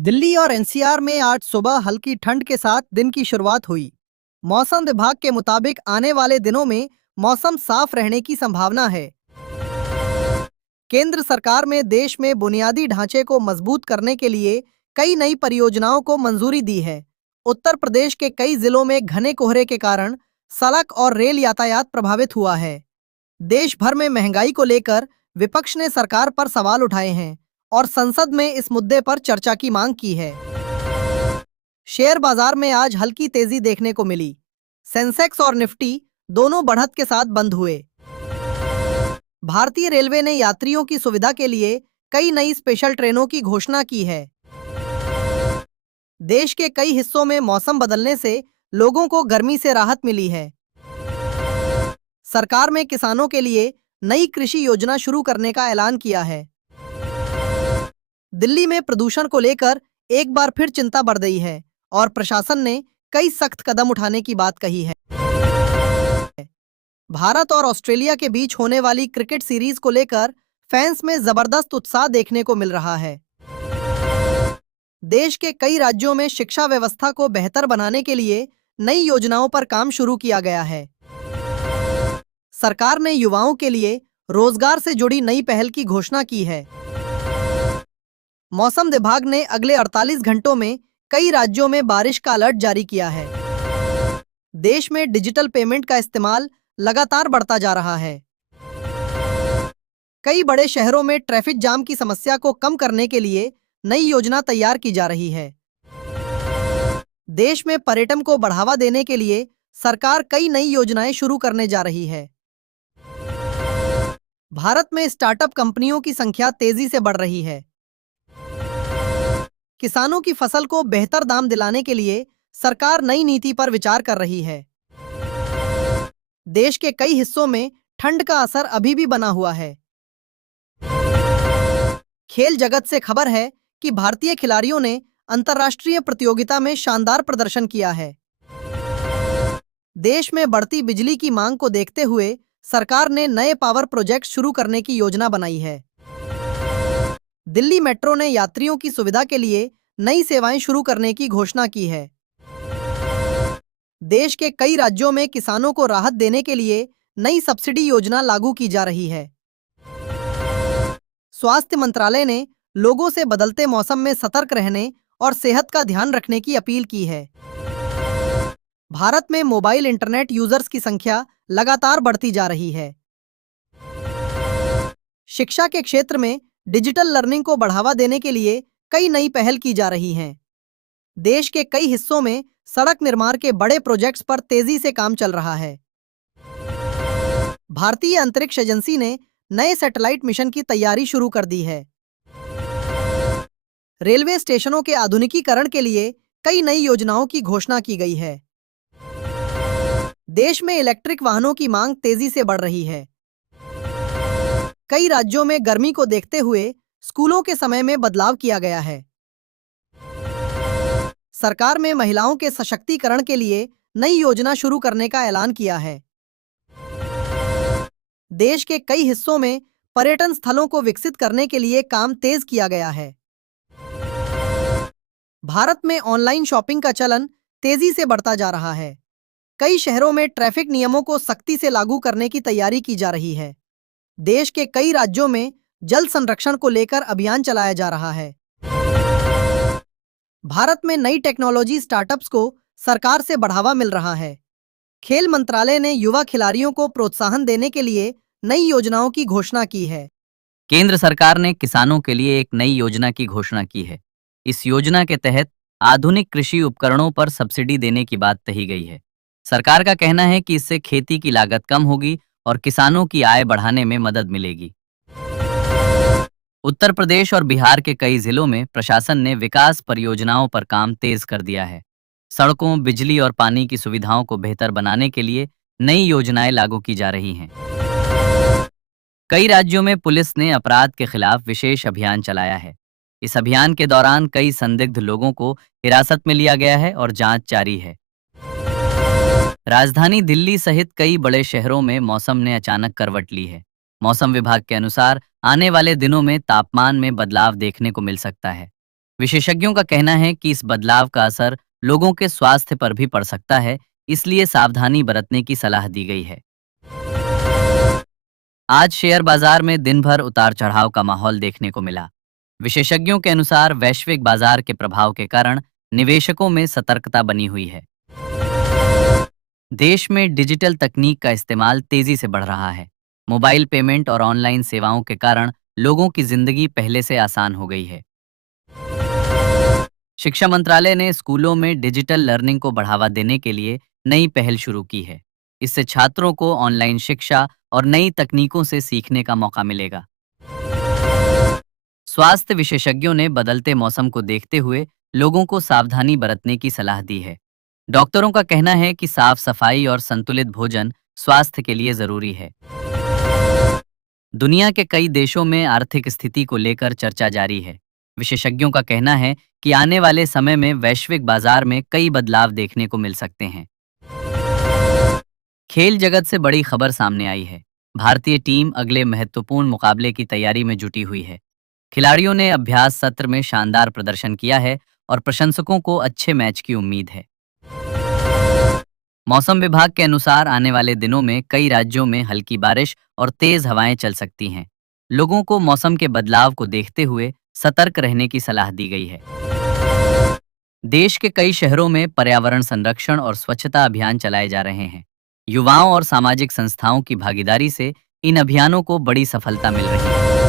दिल्ली और एनसीआर में आज सुबह हल्की ठंड के साथ दिन की शुरुआत हुई। मौसम विभाग के मुताबिक आने वाले दिनों में मौसम साफ रहने की संभावना है। केंद्र सरकार में देश में बुनियादी ढांचे को मजबूत करने के लिए कई नई परियोजनाओं को मंजूरी दी है। उत्तर प्रदेश के कई जिलों में घने कोहरे के कारण सड़क और रेल यातायात प्रभावित हुआ है। देश भर में महंगाई को लेकर विपक्ष ने सरकार पर सवाल उठाए हैं और संसद में इस मुद्दे पर चर्चा की मांग की है। शेयर बाजार में आज हल्की तेजी देखने को मिली। सेंसेक्स और निफ्टी दोनों बढ़त के साथ बंद हुए। भारतीय रेलवे ने यात्रियों की सुविधा के लिए कई नई स्पेशल ट्रेनों की घोषणा की है। देश के कई हिस्सों में मौसम बदलने से लोगों को गर्मी से राहत मिली है। सरकार में किसानों के लिए नई कृषि योजना शुरू करने का ऐलान किया है। दिल्ली में प्रदूषण को लेकर एक बार फिर चिंता बढ़ गई है और प्रशासन ने कई सख्त कदम उठाने की बात कही है। भारत और ऑस्ट्रेलिया के बीच होने वाली क्रिकेट सीरीज को लेकर फैंस में जबरदस्त उत्साह देखने को मिल रहा है। देश के कई राज्यों में शिक्षा व्यवस्था को बेहतर बनाने के लिए नई योजनाओं पर काम शुरू किया गया है। सरकार ने युवाओं के लिए रोजगार से जुड़ी नई पहल की घोषणा की है। मौसम विभाग ने अगले 48 घंटों में कई राज्यों में बारिश का अलर्ट जारी किया है। देश में डिजिटल पेमेंट का इस्तेमाल लगातार बढ़ता जा रहा है। कई बड़े शहरों में ट्रैफिक जाम की समस्या को कम करने के लिए नई योजना तैयार की जा रही है। देश में पर्यटन को बढ़ावा देने के लिए सरकार कई नई योजनाएं शुरू करने जा रही है। भारत में स्टार्टअप कंपनियों की संख्या तेजी से बढ़ रही है। किसानों की फसल को बेहतर दाम दिलाने के लिए सरकार नई नीति पर विचार कर रही है। देश के कई हिस्सों में ठंड का असर अभी भी बना हुआ है। खेल जगत से खबर है कि भारतीय खिलाड़ियों ने अंतर्राष्ट्रीय प्रतियोगिता में शानदार प्रदर्शन किया है। देश में बढ़ती बिजली की मांग को देखते हुए सरकार ने नए पावर प्रोजेक्ट शुरू करने की योजना बनाई है। दिल्ली मेट्रो ने यात्रियों की सुविधा के लिए नई सेवाएं शुरू करने की घोषणा की है। देश के कई राज्यों में किसानों को राहत देने के लिए नई सब्सिडी योजना लागू की जा रही है। स्वास्थ्य मंत्रालय ने लोगों से बदलते मौसम में सतर्क रहने और सेहत का ध्यान रखने की अपील की है। भारत में मोबाइल इंटरनेट यूजर्स की संख्या लगातार बढ़ती जा रही है। शिक्षा के क्षेत्र में डिजिटल लर्निंग को बढ़ावा देने के लिए कई नई पहल की जा रही हैं। देश के कई हिस्सों में सड़क निर्माण के बड़े प्रोजेक्ट्स पर तेजी से काम चल रहा है। भारतीय अंतरिक्ष एजेंसी ने नए सैटेलाइट मिशन की तैयारी शुरू कर दी है। रेलवे स्टेशनों के आधुनिकीकरण के लिए कई नई योजनाओं की घोषणा की गई है। देश में इलेक्ट्रिक वाहनों की मांग तेजी से बढ़ रही है। कई राज्यों में गर्मी को देखते हुए स्कूलों के समय में बदलाव किया गया है। सरकार में महिलाओं के सशक्तिकरण के लिए नई योजना शुरू करने का ऐलान किया है। देश के कई हिस्सों में पर्यटन स्थलों को विकसित करने के लिए काम तेज किया गया है। भारत में ऑनलाइन शॉपिंग का चलन तेजी से बढ़ता जा रहा है। कई शहरों में ट्रैफिक नियमों को सख्ती से लागू करने की तैयारी की जा रही है। देश के कई राज्यों में जल संरक्षण को लेकर अभियान चलाया जा रहा है। भारत में नई टेक्नोलॉजी स्टार्टअप्स को सरकार से बढ़ावा मिल रहा है। खेल मंत्रालय ने युवा खिलाड़ियों को प्रोत्साहन देने के लिए नई योजनाओं की घोषणा की है। केंद्र सरकार ने किसानों के लिए एक नई योजना की घोषणा की है। इस योजना के तहत आधुनिक कृषि उपकरणों पर सब्सिडी देने की बात कही गई है। सरकार का कहना है कि इससे खेती की लागत कम होगी और किसानों की आय बढ़ाने में मदद मिलेगी। उत्तर प्रदेश और बिहार के कई जिलों में प्रशासन ने विकास परियोजनाओं पर काम तेज कर दिया है। सड़कों, बिजली और पानी की सुविधाओं को बेहतर बनाने के लिए नई योजनाएं लागू की जा रही हैं। कई राज्यों में पुलिस ने अपराध के खिलाफ विशेष अभियान चलाया है। इस अभियान के दौरान कई संदिग्ध लोगों को हिरासत में लिया गया है और जांच जारी है। राजधानी दिल्ली सहित कई बड़े शहरों में मौसम ने अचानक करवट ली है। मौसम विभाग के अनुसार आने वाले दिनों में तापमान में बदलाव देखने को मिल सकता है। विशेषज्ञों का कहना है कि इस बदलाव का असर लोगों के स्वास्थ्य पर भी पड़ सकता है, इसलिए सावधानी बरतने की सलाह दी गई है। आज शेयर बाजार में दिन भर उतार चढ़ाव का माहौल देखने को मिला। विशेषज्ञों के अनुसार वैश्विक बाजार के प्रभाव के कारण निवेशकों में सतर्कता बनी हुई है। देश में डिजिटल तकनीक का इस्तेमाल तेजी से बढ़ रहा है। मोबाइल पेमेंट और ऑनलाइन सेवाओं के कारण लोगों की जिंदगी पहले से आसान हो गई है। शिक्षा मंत्रालय ने स्कूलों में डिजिटल लर्निंग को बढ़ावा देने के लिए नई पहल शुरू की है। इससे छात्रों को ऑनलाइन शिक्षा और नई तकनीकों से सीखने का मौका मिलेगा। स्वास्थ्य विशेषज्ञों ने बदलते मौसम को देखते हुए लोगों को सावधानी बरतने की सलाह दी है। डॉक्टरों का कहना है कि साफ सफाई और संतुलित भोजन स्वास्थ्य के लिए जरूरी है। दुनिया के कई देशों में आर्थिक स्थिति को लेकर चर्चा जारी है। विशेषज्ञों का कहना है कि आने वाले समय में वैश्विक बाजार में कई बदलाव देखने को मिल सकते हैं। खेल जगत से बड़ी खबर सामने आई है। भारतीय टीम अगले महत्वपूर्ण मुकाबले की तैयारी में जुटी हुई है। खिलाड़ियों ने अभ्यास सत्र में शानदार प्रदर्शन किया है और प्रशंसकों को अच्छे मैच की उम्मीद है। मौसम विभाग के अनुसार आने वाले दिनों में कई राज्यों में हल्की बारिश और तेज हवाएं चल सकती हैं। लोगों को मौसम के बदलाव को देखते हुए सतर्क रहने की सलाह दी गई है। देश के कई शहरों में पर्यावरण संरक्षण और स्वच्छता अभियान चलाए जा रहे हैं। युवाओं और सामाजिक संस्थाओं की भागीदारी से इन अभियानों को बड़ी सफलता मिल रही है।